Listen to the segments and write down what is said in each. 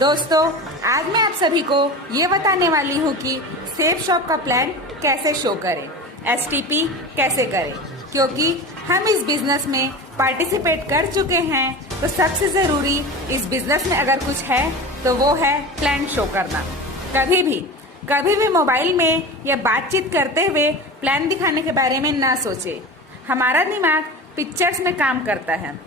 दोस्तों, आज मैं आप सभी को ये बताने वाली हूँ कि सेफ शॉप का प्लान कैसे शो करें, एसटीपी कैसे करें, क्योंकि हम इस बिजनेस में पार्टिसिपेट कर चुके हैं। तो सबसे जरूरी इस बिजनेस में अगर कुछ है तो वो है प्लान शो करना। कभी भी मोबाइल में या बातचीत करते हुए प्लान दिखाने के बारे में ना सोचे। हमारा दिमाग पिक्चर्स में काम करता है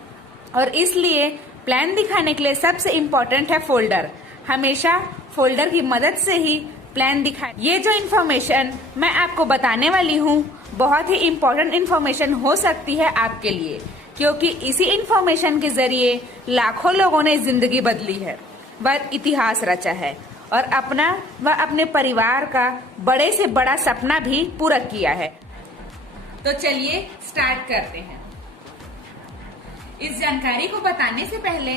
और इसलिए प्लान दिखाने के लिए सबसे इम्पोर्टेंट है फोल्डर। हमेशा फोल्डर की मदद से ही प्लान दिखाएं। ये जो इन्फॉर्मेशन मैं आपको बताने वाली हूँ बहुत ही इम्पोर्टेंट इन्फॉर्मेशन हो सकती है आपके लिए, क्योंकि इसी इन्फॉर्मेशन के जरिए लाखों लोगों ने जिंदगी बदली है, व इतिहास रचा है और अपना व अपने परिवार का बड़े से बड़ा सपना भी पूरा किया है। तो चलिए स्टार्ट करते हैं। इस जानकारी को बताने से पहले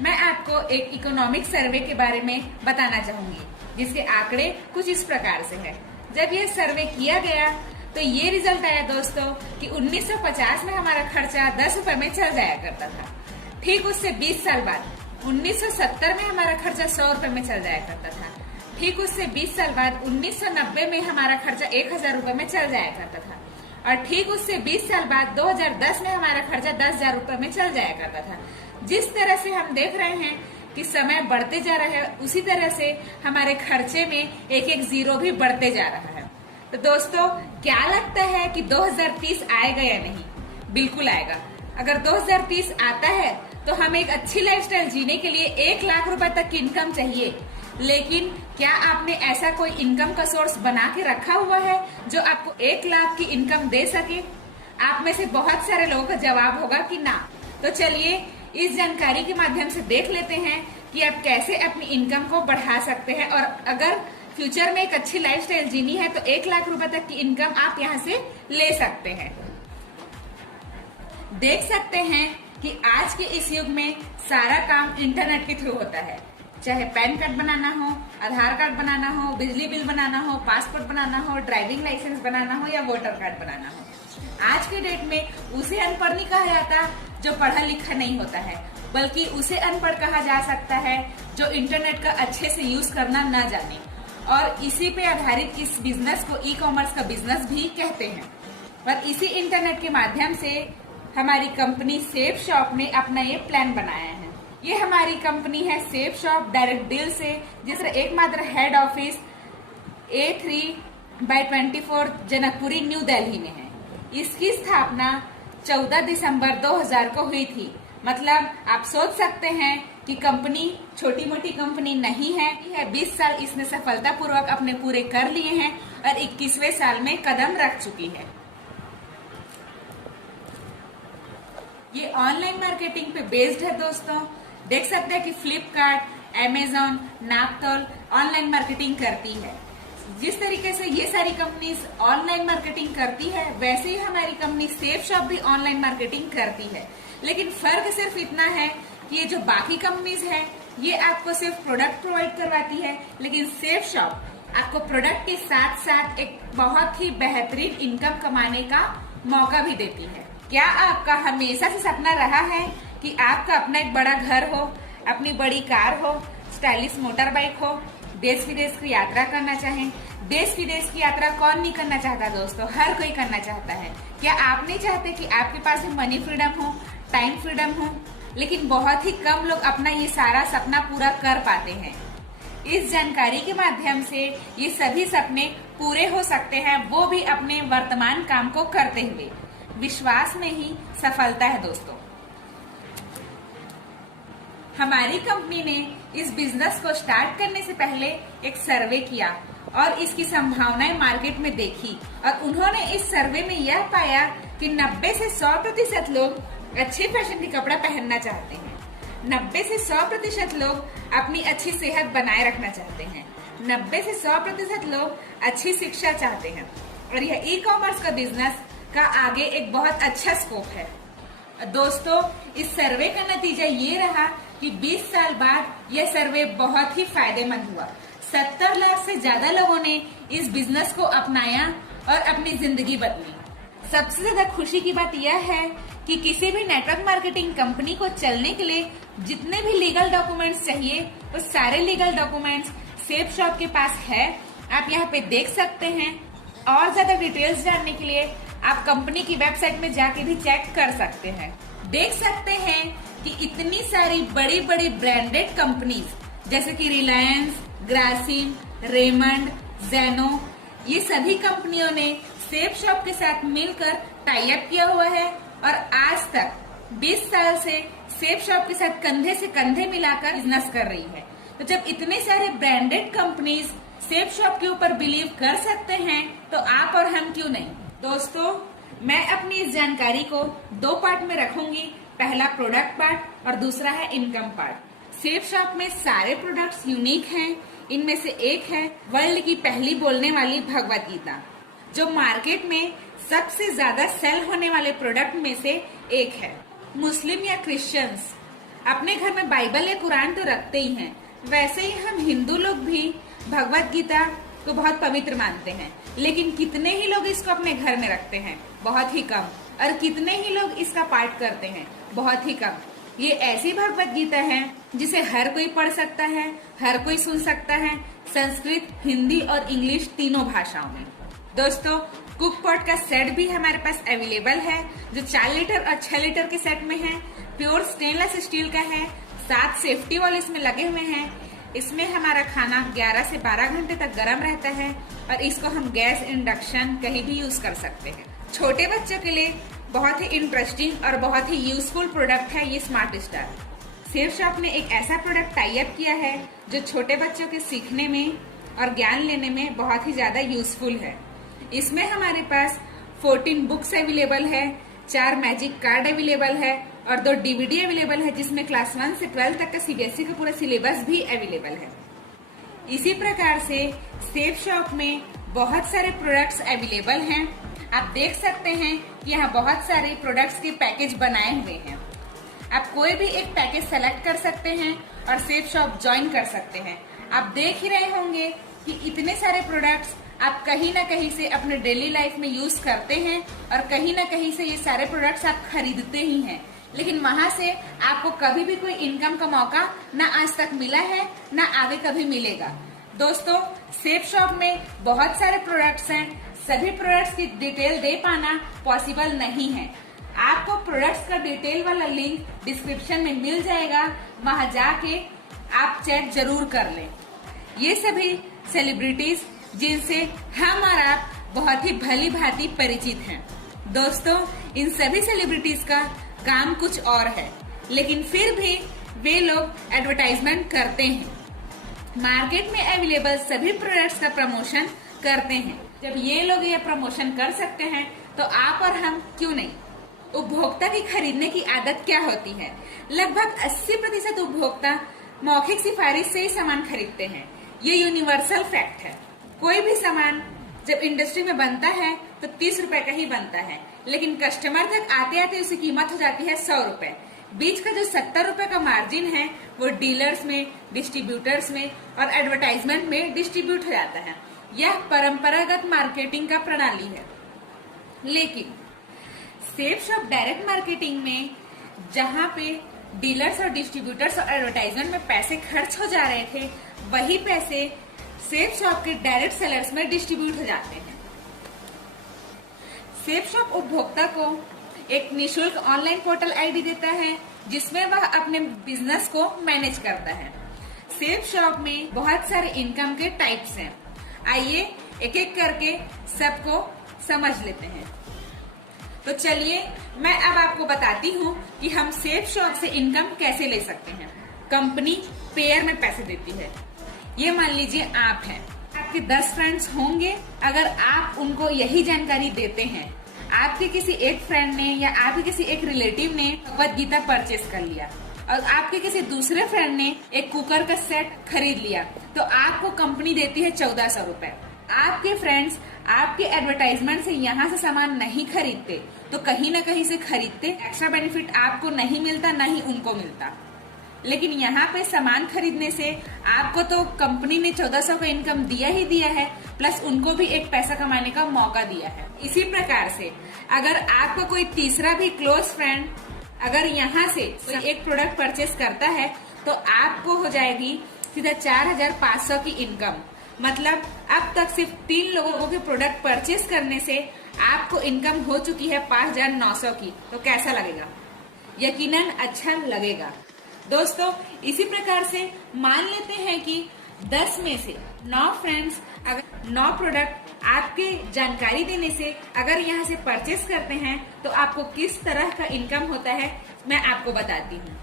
मैं आपको एक इकोनॉमिक सर्वे के बारे में बताना चाहूंगी, जिसके आंकड़े कुछ इस प्रकार से है। जब ये सर्वे किया गया तो ये रिजल्ट आया दोस्तों कि 1950 में हमारा खर्चा 10 रुपए में चल जाया करता था। ठीक उससे 20 साल बाद 1970 में हमारा खर्चा 100 रुपए में चल जाया करता था। ठीक उससे 20 साल बाद 1990 में हमारा खर्चा 1000 रुपए में चल जाया करता था। और ठीक उससे 20 साल बाद 2010 में हमारा खर्चा 10,000 रुपए में चल जाया करता था। जिस तरह से हम देख रहे हैं कि समय बढ़ते जा रहा है, उसी तरह से हमारे खर्चे में एक एक जीरो भी बढ़ते जा रहा है। तो दोस्तों, क्या लगता है कि 2030 आएगा या नहीं? बिल्कुल आएगा। अगर 2030 आता है तो हमें एक अच्छी लाइफस्टाइल जीने के लिए 1 लाख रुपए तक की इनकम चाहिए। लेकिन क्या आपने ऐसा कोई इनकम का सोर्स बना के रखा हुआ है जो आपको 1 लाख की इनकम दे सके? आप में से बहुत सारे लोगों का जवाब होगा कि ना। तो चलिए इस जानकारी के माध्यम से देख लेते हैं कि आप कैसे अपनी इनकम को बढ़ा सकते हैं, और अगर फ्यूचर में एक अच्छी लाइफस्टाइल जीनी है तो 1 लाख रुपए तक की इनकम आप यहाँ से ले सकते हैं। देख सकते हैं कि आज के इस युग में सारा काम इंटरनेट के थ्रू होता है। चाहे पैन कार्ड बनाना हो, आधार कार्ड बनाना हो, बिजली बिल बनाना हो, पासपोर्ट बनाना हो, ड्राइविंग लाइसेंस बनाना हो या वोटर कार्ड बनाना हो। आज के डेट में उसे अनपढ़ नहीं कहा जाता जो पढ़ा लिखा नहीं होता है, बल्कि उसे अनपढ़ कहा जा सकता है जो इंटरनेट का अच्छे से यूज करना ना जाने। और इसी पे आधारित इस बिजनेस को ई कॉमर्स का बिजनेस भी कहते हैं। और इसी इंटरनेट के माध्यम से हमारी कंपनी सेफ शॉप ने अपना ये प्लान बनाया है। ये हमारी कंपनी है सेफ शॉप डायरेक्ट डील से, जिसका एकमात्र head office A3/24 Janakpuri new Delhi में है। इसकी स्थापना 14 दिसंबर 2000 को हुई थी। मतलब आप सोच सकते हैं कि कंपनी छोटी मोटी कंपनी नहीं है। 20 साल इसने सफलतापूर्वक अपने पूरे कर लिए हैं और 21वें साल में कदम रख चुकी है। ये ऑनलाइन मार्केटिंग पे बेस्ड है दोस्तों। देख सकते हैं कि फ्लिपकार्ट, अमेजॉन, नापतोल ऑनलाइन मार्केटिंग करती है। जिस तरीके से ये सारी कंपनीज ऑनलाइन मार्केटिंग करती है, वैसे ही हमारी कंपनी सेफ शॉप भी ऑनलाइन मार्केटिंग करती है। लेकिन फर्क सिर्फ इतना है कि ये जो बाकी कंपनीज है ये आपको सिर्फ प्रोडक्ट प्रोवाइड करवाती है, लेकिन सेफ शॉप आपको प्रोडक्ट के साथ साथ एक बहुत ही बेहतरीन इनकम कमाने का मौका भी देती है। क्या आपका हमेशा से सपना रहा है कि आपका अपना एक बड़ा घर हो, अपनी बड़ी कार हो, स्टाइलिश मोटर बाइक हो, देश विदेश की यात्रा करना चाहें? देश विदेश की यात्रा कौन नहीं करना चाहता दोस्तों? हर कोई करना चाहता है। क्या आप नहीं चाहते कि आपके पास मनी फ्रीडम हो, टाइम फ्रीडम हो? लेकिन बहुत ही कम लोग अपना ये सारा सपना पूरा कर पाते हैं। इस जानकारी के माध्यम से ये सभी सपने पूरे हो सकते हैं, वो भी अपने वर्तमान काम को करते हुए। विश्वास में ही सफलता है दोस्तों। हमारी कंपनी ने इस बिजनेस को स्टार्ट करने से पहले एक सर्वे किया और इसकी संभावनाएं मार्केट में देखी, और उन्होंने इस सर्वे में यह पाया कि 90 से 100% लोग अच्छे फैशन के कपड़ा पहनना चाहते हैं। 90 से 100% लोग अपनी अच्छी सेहत बनाए रखना चाहते हैं। 90 से 100% लोग अच्छी शिक्षा चाहते हैं। और यह ई कॉमर्स का बिजनेस का आगे एक बहुत अच्छा स्कोप है। दोस्तों, इस सर्वे का नतीजा ये रहा कि 20 साल बाद यह सर्वे बहुत ही फायदेमंद हुआ। 70 लाख से ज्यादा लोगों ने इस बिजनेस को अपनाया और अपनी जिंदगी बदली। सबसे ज्यादा खुशी की बात यह है कि किसी भी नेटवर्क मार्केटिंग कंपनी को चलने के लिए जितने भी लीगल डॉक्यूमेंट्स चाहिए वो सारे लीगल डॉक्यूमेंट्स सेफ शॉप के पास है। आप यहाँ पे देख सकते हैं। और ज्यादा डिटेल्स जानने के लिए आप कंपनी की वेबसाइट में जाके भी चेक कर सकते हैं। देख सकते हैं कि इतनी सारी बड़ी बड़ी ब्रांडेड कंपनीज जैसे कि रिलायंस, ग्रासिम, रेमंड, जेनो, ये सभी कंपनियों ने सेफ शॉप के साथ मिलकर टाई अप किया हुआ है और आज तक 20 साल से सेफ शॉप के साथ कंधे से कंधे मिलाकर बिजनेस कर रही है। तो जब इतने सारे ब्रांडेड कंपनीज सेफ शॉप के ऊपर बिलीव कर सकते हैं तो आप और हम क्यों नहीं। दोस्तों, मैं अपनी इस जानकारी को 2 पार्ट में रखूंगी। पहला प्रोडक्ट पार्ट और दूसरा है इनकम पार्ट। सेफ शॉप में सारे प्रोडक्ट्स यूनिक हैं। इनमें से एक है वर्ल्ड की पहली बोलने वाली भगवत गीता, जो मार्केट में सबसे ज्यादा सेल होने वाले प्रोडक्ट में से एक है। मुस्लिम या क्रिश्चियंस अपने घर में बाइबल या कुरान तो रखते ही हैं, वैसे ही हम हिंदू लोग भी भगवत गीता को बहुत पवित्र मानते हैं। लेकिन कितने ही लोग इसको अपने घर में रखते हैं? बहुत ही कम। और कितने ही लोग इसका पाठ करते हैं? बहुत ही कम। ये ऐसी भगवत गीता है जिसे हर कोई पढ़ सकता है, हर कोई सुन सकता है, संस्कृत, हिंदी और इंग्लिश तीनों भाषाओं में। दोस्तों, कुक पॉट का सेट भी हमारे पास अवेलेबल है, जो 4 लीटर और 6 लीटर के सेट में है। प्योर स्टेनलेस स्टील का है। 7 सेफ्टी वाल इसमें लगे हुए हैं। इसमें हमारा खाना 11 से 12 घंटे तक गर्म रहता है और इसको हम गैस, इंडक्शन कहीं भी यूज कर सकते हैं। छोटे बच्चों के लिए बहुत ही इंटरेस्टिंग और बहुत ही यूजफुल प्रोडक्ट है ये स्मार्ट स्टार। सेफ शॉप ने एक ऐसा प्रोडक्ट टाई अप किया है जो छोटे बच्चों के सीखने में और ज्ञान लेने में बहुत ही ज्यादा यूजफुल है। इसमें हमारे पास 14 बुक्स अवेलेबल है, 4 मैजिक कार्ड अवेलेबल है और 2 DVD अवेलेबल है, जिसमें क्लास 1 से 12 तक का CBSE का पूरा सिलेबस भी अवेलेबल है। इसी प्रकार से सेफ शॉप में बहुत सारे प्रोडक्ट्स अवेलेबल हैं। आप देख सकते हैं कि यहाँ बहुत सारे प्रोडक्ट्स के पैकेज बनाए हुए हैं। आप कोई भी एक पैकेज सेलेक्ट कर सकते हैं और सेफ शॉप ज्वाइन कर सकते हैं। आप देख ही रहे होंगे कि इतने सारे प्रोडक्ट्स आप कहीं ना कहीं से अपने डेली लाइफ में यूज करते हैं और कहीं ना कहीं से ये सारे प्रोडक्ट्स आप खरीदते ही हैं, लेकिन वहां से आपको कभी भी कोई इनकम का मौका ना आज तक मिला है ना आगे कभी मिलेगा। दोस्तों, सेफ शॉप में बहुत सारे प्रोडक्ट्स हैं। सभी प्रोडक्ट्स की डिटेल दे पाना पॉसिबल नहीं है। आपको प्रोडक्ट्स का डिटेल वाला लिंक डिस्क्रिप्शन में मिल जाएगा, वहां जाके आप चेक जरूर कर लें। ये सभी सेलिब्रिटीज जिनसे हम और आप बहुत ही भली भांति परिचित हैं। दोस्तों, इन सभी सेलिब्रिटीज का काम कुछ और है, लेकिन फिर भी वे लोग एडवर्टाइजमेंट करते हैं, मार्केट में अवेलेबल सभी प्रोडक्ट्स का प्रमोशन करते हैं। जब ये लोग ये प्रमोशन कर सकते हैं तो आप और हम क्यों नहीं। उपभोक्ता की खरीदने की आदत क्या होती है? लगभग 80% उपभोक्ता मौखिक सिफारिश से ही सामान खरीदते हैं। ये यूनिवर्सल फैक्ट है। कोई भी सामान जब इंडस्ट्री में बनता है तो 30 रुपए का ही बनता है, लेकिन कस्टमर तक आते आते उसकी कीमत हो जाती है 100 रुपए। बीच का जो 70 रुपए का मार्जिन है वो डीलर्स में, डिस्ट्रीब्यूटर्स में और एडवर्टाइजमेंट में डिस्ट्रीब्यूट हो जाता है। यह परंपरागत मार्केटिंग का प्रणाली है। लेकिन सेफ शॉप डायरेक्ट मार्केटिंग में जहां पे डीलर्स और डिस्ट्रीब्यूटर्स और एडवर्टाइजमेंट में पैसे खर्च हो जा रहे थे, वही पैसे सेफ शॉप के डायरेक्ट सेलर्स में डिस्ट्रीब्यूट हो जाते हैं। सेफ शॉप उपभोक्ता को एक निशुल्क ऑनलाइन पोर्टल आईडी देता है जिसमें वह अपने बिजनेस को मैनेज करता है। सेफ शॉप में बहुत सारे इनकम के टाइप्स हैं। आइए एक एक करके सबको समझ लेते हैं। तो चलिए मैं अब आपको बताती हूँ कि हम सेफ शॉप से इनकम कैसे ले सकते हैं। कंपनी पेयर में पैसे देती है। ये मान लीजिए आप हैं, आपके 10 फ्रेंड्स होंगे। अगर आप उनको यही जानकारी देते हैं, आपके किसी एक फ्रेंड ने या आपके किसी एक रिलेटिव ने भगवत गीता परचेस कर लिया और आपके किसी दूसरे फ्रेंड ने एक कुकर का सेट खरीद लिया, तो आपको कंपनी देती है 1400 रुपए। आपके फ्रेंड्स आपके एडवर्टाइजमेंट से यहाँ से सामान नहीं खरीदते तो कहीं ना कहीं से खरीदते। एक्स्ट्रा बेनिफिट आपको नहीं मिलता, ना ही उनको मिलता। लेकिन यहाँ पे सामान खरीदने से आपको तो कंपनी ने 1400 का इनकम दिया ही दिया है, प्लस उनको भी एक पैसा कमाने का मौका दिया है। इसी प्रकार से अगर आपका कोई तीसरा भी क्लोज फ्रेंड अगर यहाँ से एक प्रोडक्ट परचेस करता है तो आपको हो जाएगी सीधा 4500 की इनकम। मतलब अब तक सिर्फ 3 लोगों के प्रोडक्ट परचेस करने से आपको इनकम हो चुकी है 5900 की। तो कैसा लगेगा? यकीनन अच्छा लगेगा। दोस्तों, इसी प्रकार से मान लेते हैं कि 10 में से 9 फ्रेंड्स अगर 9 प्रोडक्ट आपके जानकारी देने से अगर यहाँ से परचेस करते हैं तो आपको किस तरह का इनकम होता है मैं आपको बताती हूँ।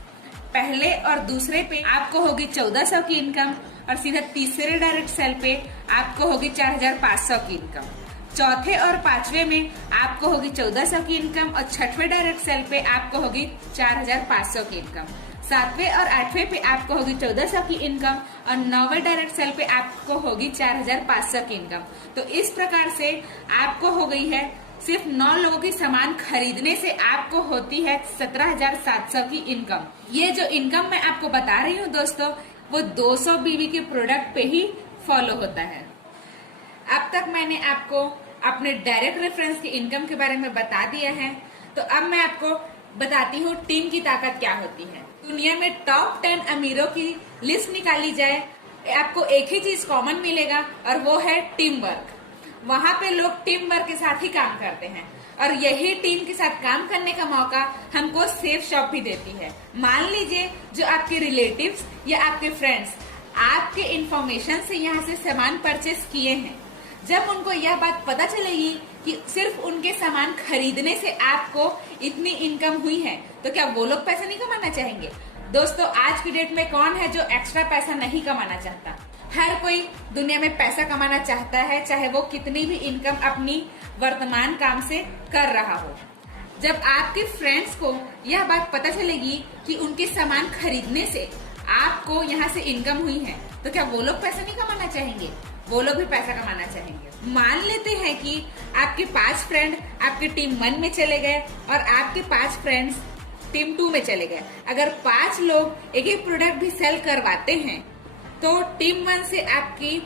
पहले और दूसरे पे आपको होगी 1400 की इनकम और सीधा तीसरे डायरेक्ट सेल पे आपको होगी 4500 की इनकम। चौथे और पांचवे में आपको होगी 1400 की इनकम और छठवें डायरेक्ट सेल पे आपको होगी 4500 की इनकम। सातवें और आठवें पे आपको होगी 1400 की इनकम और 9वें डायरेक्ट सेल पे आपको होगी 4500 की इनकम। तो इस प्रकार से आपको हो गई है सिर्फ 9 लोगों की सामान खरीदने से आपको होती है 17700 की इनकम। ये जो इनकम मैं आपको बता रही हूँ दोस्तों, वो 200 बीवी के प्रोडक्ट पे ही फॉलो होता है। अब तक मैंने आपको अपने डायरेक्ट रेफरेंस की इनकम के बारे में बता दिया है, तो अब मैं आपको बताती हूँ टीम की ताकत क्या होती है। दुनिया में टॉप 10 अमीरों की लिस्ट निकाली जाए, आपको एक ही चीज कॉमन मिलेगा और वो है टीम वर्क। वहाँ पे लोग टीम वर्क के साथ ही काम करते हैं और यही टीम के साथ काम करने का मौका हमको सेफ शॉप भी देती है। मान लीजिए जो आपके रिलेटिव्स या आपके फ्रेंड्स आपके इंफॉर्मेशन से यहाँ से सामान परचेस किए हैं, जब उनको यह बात पता चलेगी कि सिर्फ उनके सामान खरीदने से आपको इतनी इनकम हुई है, तो क्या वो लोग पैसा नहीं कमाना चाहेंगे? दोस्तों, आज की डेट में कौन है जो एक्स्ट्रा पैसा नहीं कमाना चाहता? हर कोई दुनिया में पैसा कमाना चाहता है, चाहे वो कितनी भी इनकम अपनी वर्तमान काम से कर रहा हो। जब आपके फ्रेंड्स को यह बात पता चलेगी कि उनके सामान खरीदने से आपको यहाँ से इनकम हुई है, तो क्या वो लोग पैसा नहीं कमाना चाहेंगे? वो लोग भी पैसा कमाना चाहेंगे। मान लेते हैं कि आपके 5 फ्रेंड आपके टीम 1 में चले गए और आपके 5 फ्रेंड्स टीम 2 में चले गए। अगर 5 लोग एक एक प्रोडक्ट भी सेल करवाते हैं तो टीम 1 से आपकी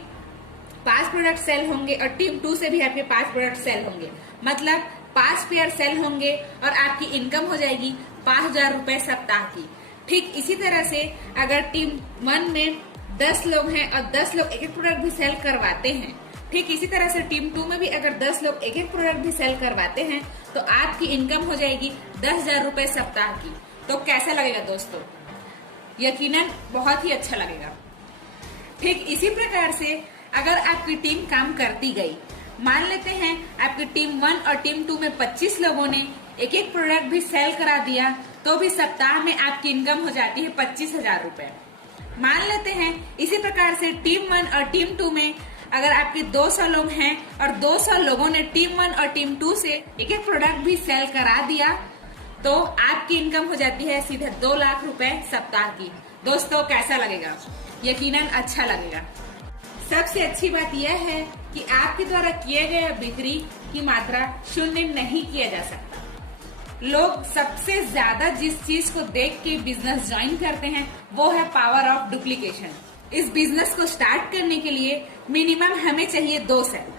5 प्रोडक्ट सेल होंगे और टीम 2 से भी आपके 5 प्रोडक्ट सेल होंगे। मतलब 5 पेयर सेल होंगे और आपकी इनकम हो जाएगी 5000 रुपए सप्ताह की। ठीक इसी तरह से अगर टीम 1 में 10 लोग हैं और 10 लोग एक एक प्रोडक्ट भी सेल करवाते हैं, ठीक इसी तरह से टीम 2 में भी अगर 10 लोग एक एक प्रोडक्ट भी सेल करवाते हैं तो आपकी इनकम हो जाएगी 10,000 रुपए सप्ताह की। तो कैसा लगेगा दोस्तों? यकीनन बहुत ही अच्छा लगेगा। ठीक इसी प्रकार से अगर आपकी टीम काम करती गई, मान लेते हैं आपकी टीम 1 और टीम 2 में 25 लोगों ने एक एक प्रोडक्ट भी सेल करा दिया, तो भी सप्ताह में आपकी इनकम हो जाती है 25,000 रुपए। मान लेते हैं इसी प्रकार से टीम 1 और टीम 2 में अगर आपके 200 लोग हैं और 200 लोगों ने टीम 1 और टीम 2 से एक एक प्रोडक्ट भी सेल करा दिया, तो आपकी इनकम हो जाती है सीधे 2 लाख रुपए सप्ताह की। दोस्तों, कैसा लगेगा? यकीनन अच्छा लगेगा। सबसे अच्छी बात यह है कि आपके द्वारा किए गए बिक्री की मात्रा शून्य नहीं किया जा सकता। लोग सबसे ज्यादा जिस चीज को देख के बिजनेस ज्वाइन करते हैं वो है पावर ऑफ डुप्लीकेशन। इस बिजनेस को स्टार्ट करने के लिए मिनिमम हमें चाहिए 2 सेल।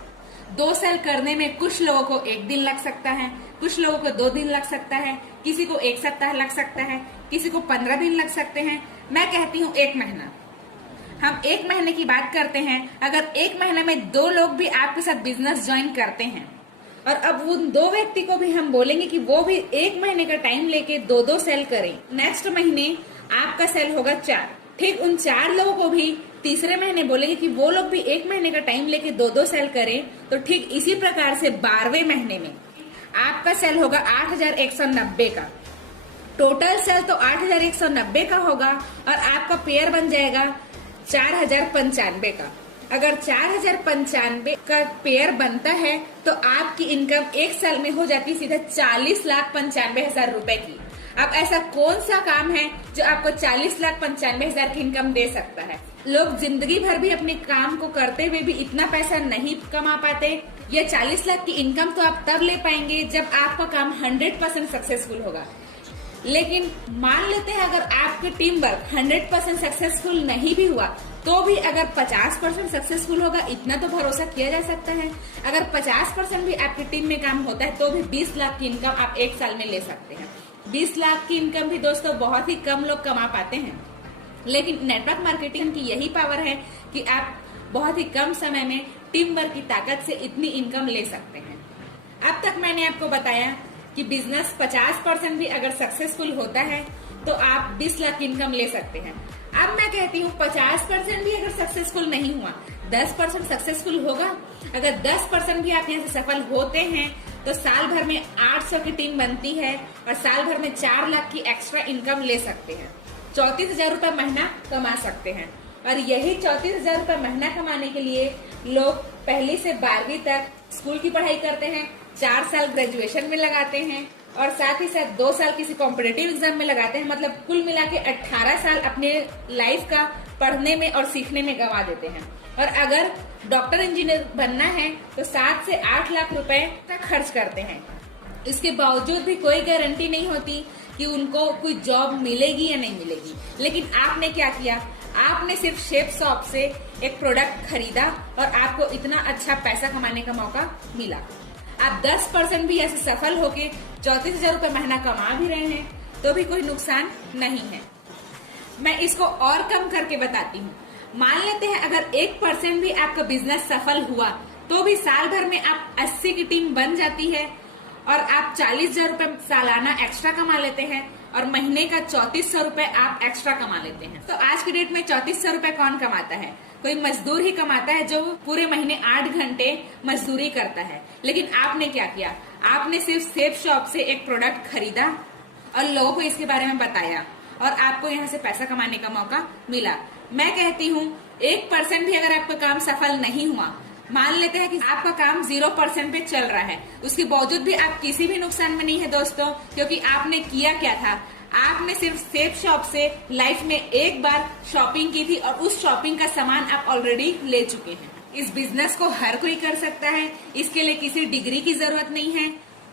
2 सेल करने में कुछ लोगों को 1 दिन लग सकता है, कुछ लोगों को 2 दिन लग सकता है, किसी को 1 सप्ताह लग सकता है, किसी को 15 दिन लग सकते हैं। मैं कहती हूँ 1 महीना। हम 1 महीने की बात करते हैं। अगर 1 महीने में 2 लोग भी आपके साथ बिजनेस ज्वाइन करते हैं और अब उन 2 व्यक्ति को भी हम बोलेंगे कि वो भी 1 महीने का टाइम लेके 2-2 सेल करें, नेक्स्ट महीने आपका सेल होगा 4। ठीक उन 4 लोगों को भी तीसरे महीने बोलेंगे कि वो लोग भी 1 महीने का टाइम लेके 2-2 सेल करें। तो ठीक इसी प्रकार से 12वें महीने में आपका सेल होगा 8190 का। टोटल सेल तो 8190 का होगा और आपका पेयर बन जाएगा 4095 का। अगर 4095 का पेयर बनता है तो आपकी इनकम 1 साल में हो जाती है सीधा 40,95,000 रुपए की। अब ऐसा कौन सा काम है जो आपको 40,95,000 की इनकम दे सकता है? लोग जिंदगी भर भी अपने काम को करते हुए भी इतना पैसा नहीं कमा पाते। ये 40 लाख की इनकम तो आप तब ले पाएंगे जब आपका काम 100% सक्सेसफुल होगा। लेकिन मान लेते हैं अगर आपके टीम वर्क 100% सक्सेसफुल नहीं भी हुआ तो भी अगर 50% सक्सेसफुल होगा, इतना तो भरोसा किया जा सकता है। अगर 50% भी आपकी टीम में काम होता है तो भी 20 लाख की इनकम आप एक साल में ले सकते हैं। 20 लाख की इनकम भी दोस्तों बहुत ही कम लोग कमा पाते हैं, लेकिन नेटवर्क मार्केटिंग की यही पावर है कि आप बहुत ही कम समय में टीम वर्क की ताकत से इतनी इनकम ले सकते हैं। अब तक मैंने आपको बताया कि बिजनेस 50% भी अगर सक्सेसफुल होता है तो आप 20 लाख की इनकम ले सकते हैं। अब मैं कहती हूँ 50% भी अगर सक्सेसफुल नहीं हुआ, 10% सक्सेसफुल होगा। अगर 10% भी आप यहाँ से सफल होते हैं तो साल भर में 800 की टीम बनती है और साल भर में 4 लाख की एक्स्ट्रा इनकम ले सकते हैं। 34,000 रुपए महीना कमा सकते हैं। और यही 34,000 रुपए महीना कमाने के लिए लोग पहली से 12वीं तक स्कूल की पढ़ाई करते हैं, 4 साल ग्रेजुएशन में लगाते हैं और साथ ही साथ 2 साल किसी कॉम्पिटिटिव एग्जाम में लगाते हैं। मतलब कुल मिला के 18 साल अपने लाइफ का पढ़ने में और सीखने में गंवा देते हैं। और अगर डॉक्टर इंजीनियर बनना है तो 7 से 8 लाख रुपए तक खर्च करते हैं। इसके बावजूद भी कोई गारंटी नहीं होती कि उनको कोई जॉब मिलेगी या नहीं मिलेगी। लेकिन आपने क्या किया, आपने सिर्फ शेप शॉप से एक प्रोडक्ट खरीदा और आपको इतना अच्छा पैसा कमाने का मौका मिला। आप 10% भी ऐसे सफल होके 34,000 रुपए महीना कमा भी रहे हैं तो भी कोई नुकसान नहीं है। मैं इसको और कम करके बताती हूँ। मान लेते हैं अगर 1% भी आपका बिजनेस सफल हुआ तो भी साल भर में आप 80 की टीम बन जाती है और आप 40,000 रुपए सालाना एक्स्ट्रा कमा लेते हैं और महीने का 3400 रुपए आप एक्स्ट्रा कमा लेते हैं। तो आज की डेट में 3400 रुपए कौन कमाता है? कोई मजदूर ही कमाता है जो पूरे महीने 8 घंटे मजदूरी करता है। लेकिन आपने क्या किया, आपने सिर्फ सेफ शॉप से एक प्रोडक्ट खरीदा और लोगों को इसके बारे में बताया और आपको यहाँ से पैसा कमाने का मौका मिला। मैं कहती हूँ 1% भी अगर आपका काम सफल नहीं हुआ, मान लेते हैं कि आपका काम 0% पे चल रहा है, उसके बावजूद भी आप किसी भी नुकसान में नहीं है दोस्तों, क्योंकि आपने किया क्या था, आपने सिर्फ सेफ शॉप से लाइफ में एक बार शॉपिंग की थी और उस शॉपिंग का सामान आप ऑलरेडी ले चुके हैं। इस बिजनेस को हर कोई कर सकता है, इसके लिए किसी डिग्री की जरूरत नहीं है।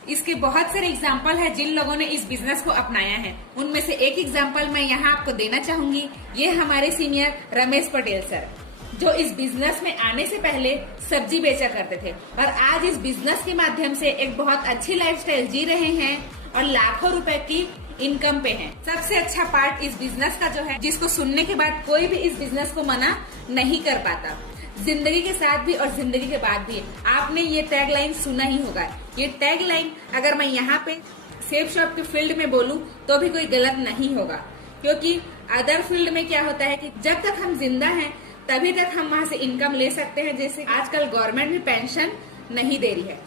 इसके बहुत सारे एग्जाम्पल है जिन लोगों ने इस बिजनेस को अपनाया है। उनमें से एक एग्जाम्पल मैं यहाँ आपको देना चाहूंगी। ये हमारे सीनियर रमेश पटेल सर, जो इस बिजनेस में आने से पहले सब्जी बेचा करते थे और आज इस बिजनेस के माध्यम से एक बहुत अच्छी लाइफस्टाइल जी रहे हैं और लाखों रुपए की इनकम पे हैं। सबसे अच्छा पार्ट इस बिजनेस का जो है, जिसको सुनने के बाद कोई भी इस बिजनेस को मना नहीं कर पाता, जिंदगी के साथ भी और जिंदगी के बाद भी, आपने ये टैग लाइन सुना ही होगा। ये टैग लाइन अगर मैं यहाँ पे सेफ शॉप के फील्ड में बोलूं तो भी कोई गलत नहीं होगा, क्योंकि अदर फील्ड में क्या होता है कि जब तक हम जिंदा हैं तभी तक हम वहाँ से इनकम ले सकते हैं। जैसे आजकल गवर्नमेंट भी पेंशन नहीं दे रही है,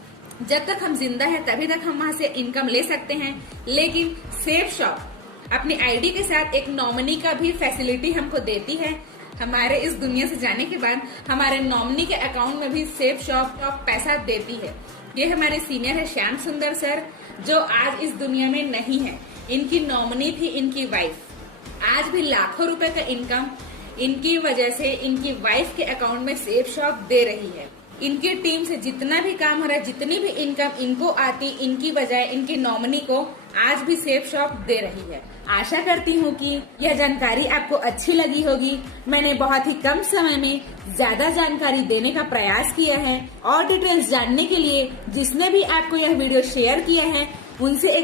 जब तक हम जिंदा हैं तभी तक हम वहाँ से इनकम ले सकते हैं। लेकिन सेफ शॉप अपनी आईडी के साथ एक नॉमिनी का भी फैसिलिटी हमको देती है। हमारे इस दुनिया से जाने के बाद हमारे नॉमिनी के अकाउंट में भी सेफ शॉप पैसा देती है। ये हमारे सीनियर है श्याम सुंदर सर, जो आज इस दुनिया में नहीं है। इनकी नॉमिनी थी इनकी वाइफ। आज भी लाखों रुपए का इनकम इनकी वजह से इनकी वाइफ के अकाउंट में सेफ शॉप दे रही है। इनकी टीम से जितना भी काम हो रहा है, जितनी भी इनकम इनको आती, इनकी बजाय इनकी नॉमिनी को आज भी सेफ शॉप दे रही है। आशा करती हूँ कि यह जानकारी आपको अच्छी लगी होगी। मैंने बहुत ही कम समय में ज्यादा जानकारी देने का प्रयास किया है और डिटेल्स जानने के लिए जिसने भी आपको यह वीडियो शेयर किया है उनसे